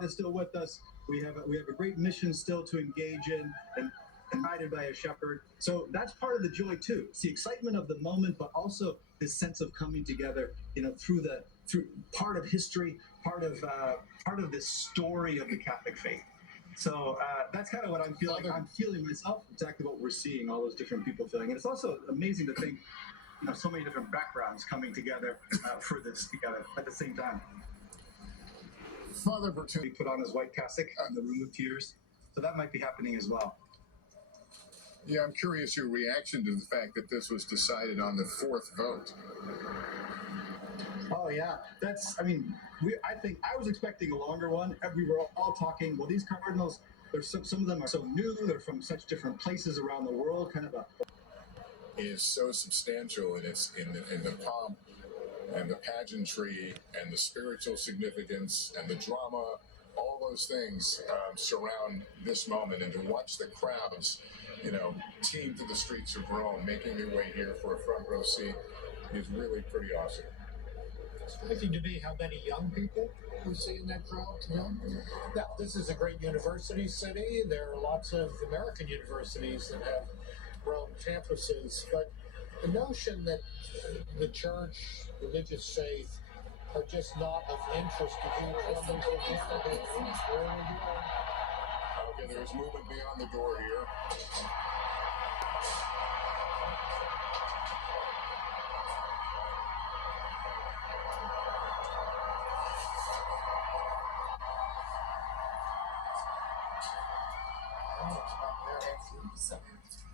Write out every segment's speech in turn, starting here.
God is still with us. We have a great mission still to engage in, and guided by a shepherd. So that's part of the joy too. It's the excitement of the moment, but also this sense of coming together, through part of history, part of this story of the Catholic faith. So that's kind of what I'm feeling. I'm feeling myself, exactly what we're seeing, all those different people feeling. And it's also amazing to think, so many different backgrounds coming together for this together at the same time. Father Bertone, He put on his white cassock in the Room of Tears. So that might be happening as well. Yeah, I'm curious your reaction to the fact that this was decided on the fourth vote. Oh yeah, I think I was expecting a longer one. We were all talking. Well, these cardinals, some of them are so new. They're from such different places around the world. It is so substantial in the pomp and the pageantry and the spiritual significance and the drama. All those things surround this moment, and to watch the crowds, team to the streets of Rome, making their way here for a front row seat, is really pretty awesome. It's striking to me how many young people we see in that crowd. Now, this is a great university city. There are lots of American universities that have Rome campuses, but the notion that the church, religious faith, are just not of interest to you. Okay, there's movement beyond the door here.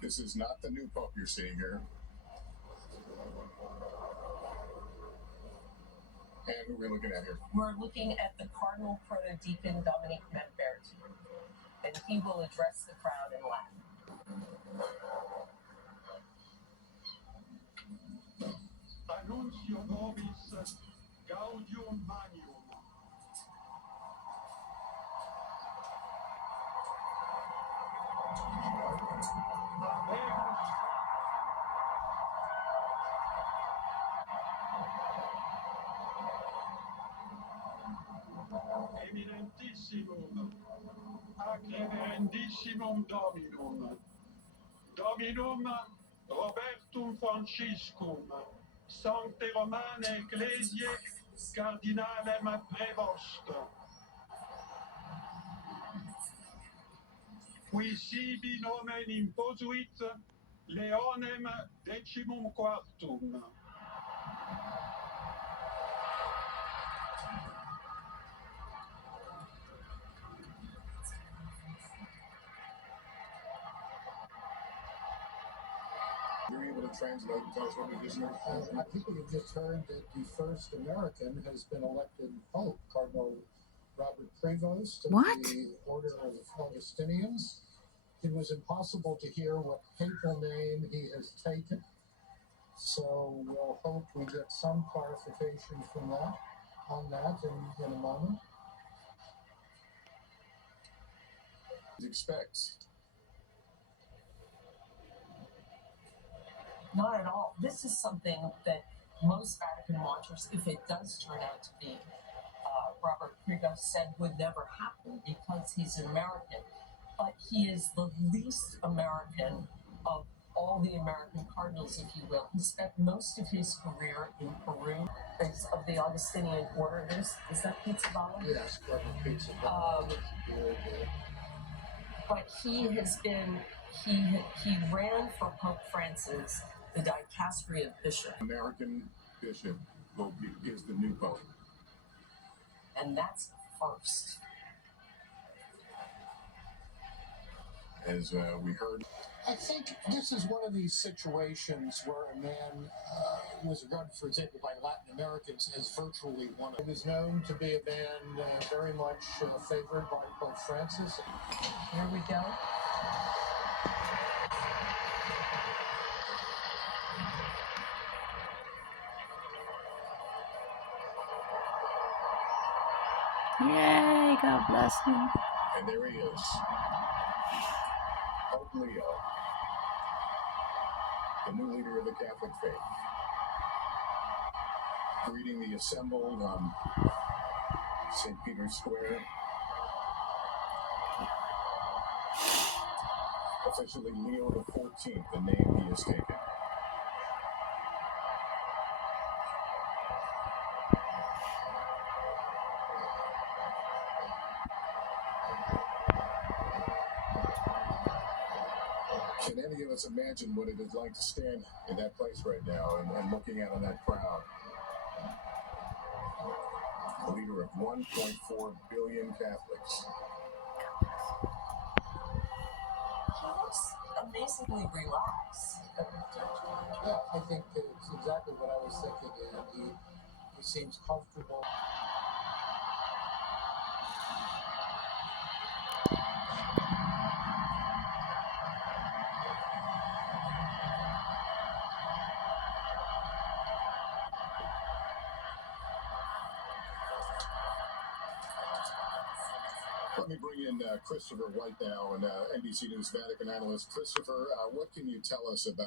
This is not the new Pope you're seeing here. And who are we looking at here? We're looking at the Cardinal Protodeacon Dominic Manberti, and he will address the crowd in Latin. Annuncio vobis gaudium magnum. Eminentissimum, ac reverendissimum Dominum, Dominum Robertum Franciscum, Sancte Romane Ecclesiae, Cardinalem Prevost, qui sibi nomen imposuit Leonem XIV. You're able to translate and tell us what we just heard? I think we've just heard that the first American has been elected Pope, Cardinal Robert Prevost of the Order of the Augustinians. It was impossible to hear what papal name he has taken, so we'll hope we get some clarification on that in a moment. Expect. Not at all. This is something that most Vatican watchers, if it does turn out to be Robert Prevost said would never happen because he's an American. But he is the least American of all the American cardinals, if you will. He spent most of his career in Peru, is of the Augustinian order. Is that Pizza Bala? Yes, Cardinal Pizza Bala. But he has been, he ran for Pope Francis, the dicastery of bishop. American bishop is the new Pope. And that's first. As we heard. I think this is one of these situations where a man was regarded, for example, by Latin Americans as virtually one of them. He was known to be a man very much favored by Pope Francis. Here we go. Yay, God bless him. And there he is. Pope Leo, the new leader of the Catholic faith, greeting the assembled on St. Peter's Square. officially Leo XIV, the name he has taken. Can any of us imagine what it is like to stand in that place right now and looking out on that crowd? The leader of 1.4 billion Catholics. He looks amazingly relaxed. Yeah, I think it's exactly what I was thinking. And he seems comfortable. Let me bring in Christopher White now, and NBC News Vatican analyst. Christopher, what can you tell us about